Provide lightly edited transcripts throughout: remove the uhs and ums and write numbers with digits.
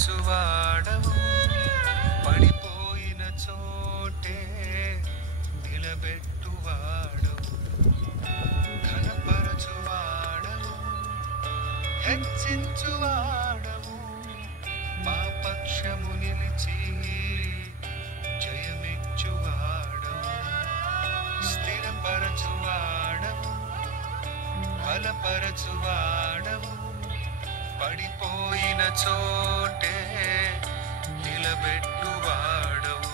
ఘనపరచువాడవు పడిపోయిన చోటే నిలబెట్టువాడవు ఘనపరచువాడవు హెచ్చించువాడవు మా పక్షము నిలిచి జయమిచ్చువాడవు స్థిరపరచువాడవు బలపరచువాడవు పడిపోయిన చోటే నిలబెట్టువాడవు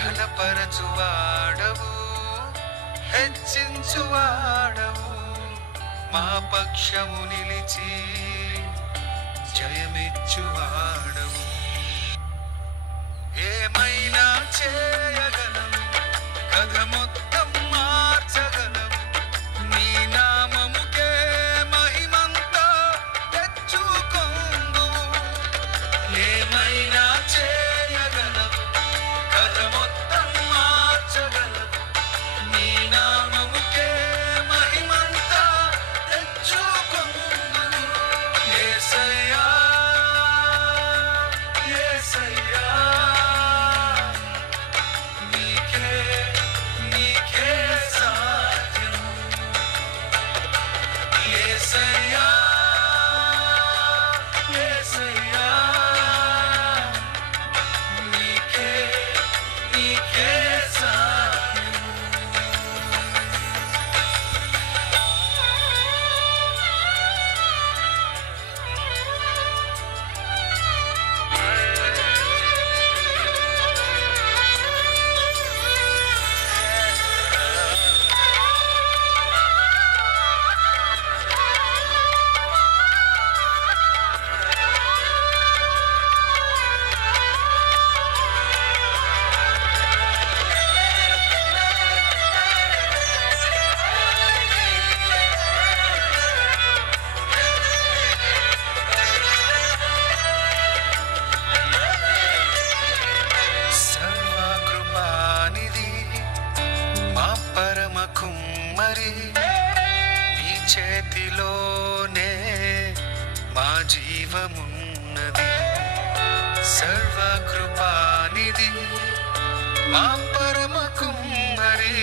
ఘనపరచువాడవు హెచ్చించువాడవు మా పక్షము నిలిచి జయమిచ్చువాడవు ఏమైనా చేయగలము కథ మొత్తం మార్చగలము నీ నామముకే మహిమంతా తెచ్చుకొందువు ఏమైనా చేయగలము కథ మొత్తం మార్చగలము నీ నామముకే మహిమంతా తెచ్చుకొందువు యేసయ్యా యేసయ్యా నీకే నీకే సాధ్యం యేసయ్యా యేసయ్యా నీకే నీకే సాధ్యం సర్వకృపానిధి మా పరమ కుమ్మరి నీ చేతిలోనే మా జీవమున్నది సర్వకృపానిధి మా పరమ కుమ్మరి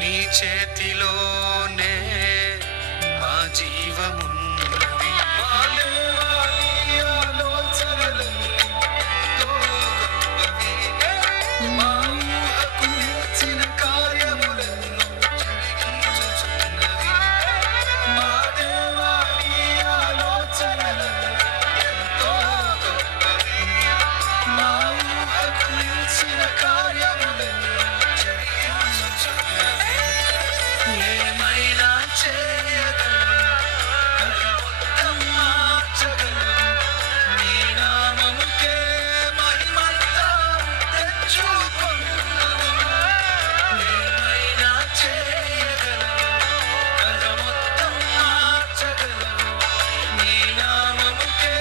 నీ చేతిలోనే మా జీవమున్నది మా దేవా నీ ఆలోచనలన్నీ ఎంతో గొప్పవి. మా ఊహకు మించిన కార్యములెన్నో జరిగించుచున్నవి. మా దేవా నీ ఆలోచనలన్నీ ఎంతో గొప్పవి. మా ఊహకు మించిన కార్యములెన్నో జరిగించుచున్నవి. ఏమైనా చేయగలము మొత్తం మార్చగలము నీ నామముకే మహిమంతా తెచ్చుకొందువు ఏమైనా చేయగలము మొత్తం మార్చగలము నీ నామముకే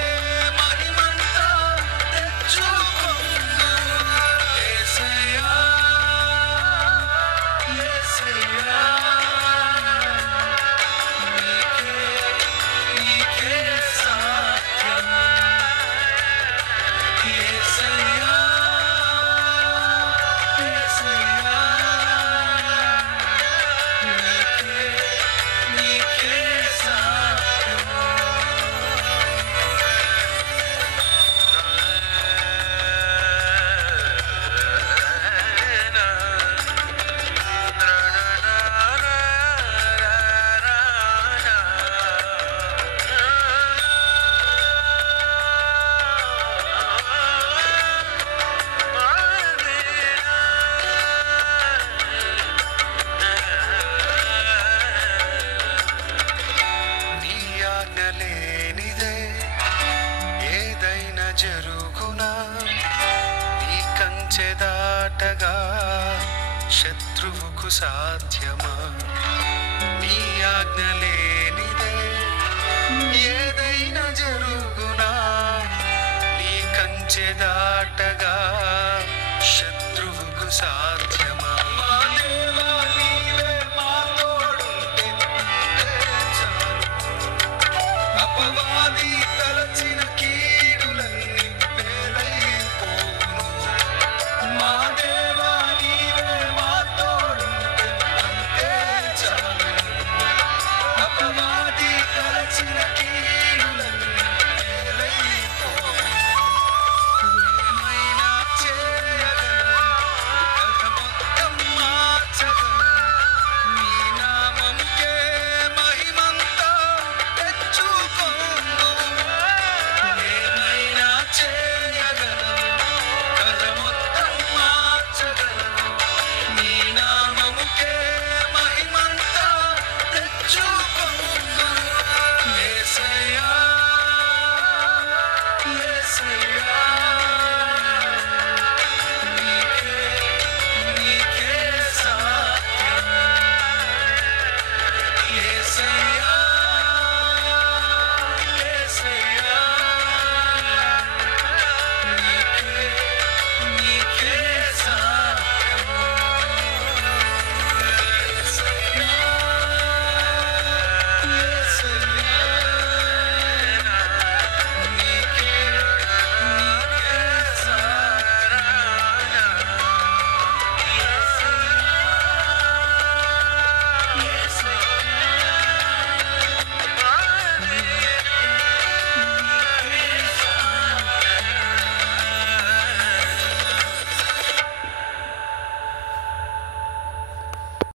మహిమంతా తెచ్చుకొందువు యేసయ్యా యేసయ్యా నీకే సాధ్యం యేసయ్యా యేసయ్యా నీకే సాధ్యం నీ ఆజ్ఞ లేనిదే ఏదైనా జరుగునా నీ కంచె దాటగా శత్రువుకు సాధ్యమా నీ ఆజ్ఞ లేనిదే ఏదైనా జరుగునా నీ కంచె దాటగా శత్రువుకు సాధ్యమా మా దేవా నీవే మా తోడుంటే చాలు అపవాది తలచిన కీడు యేసయ్యా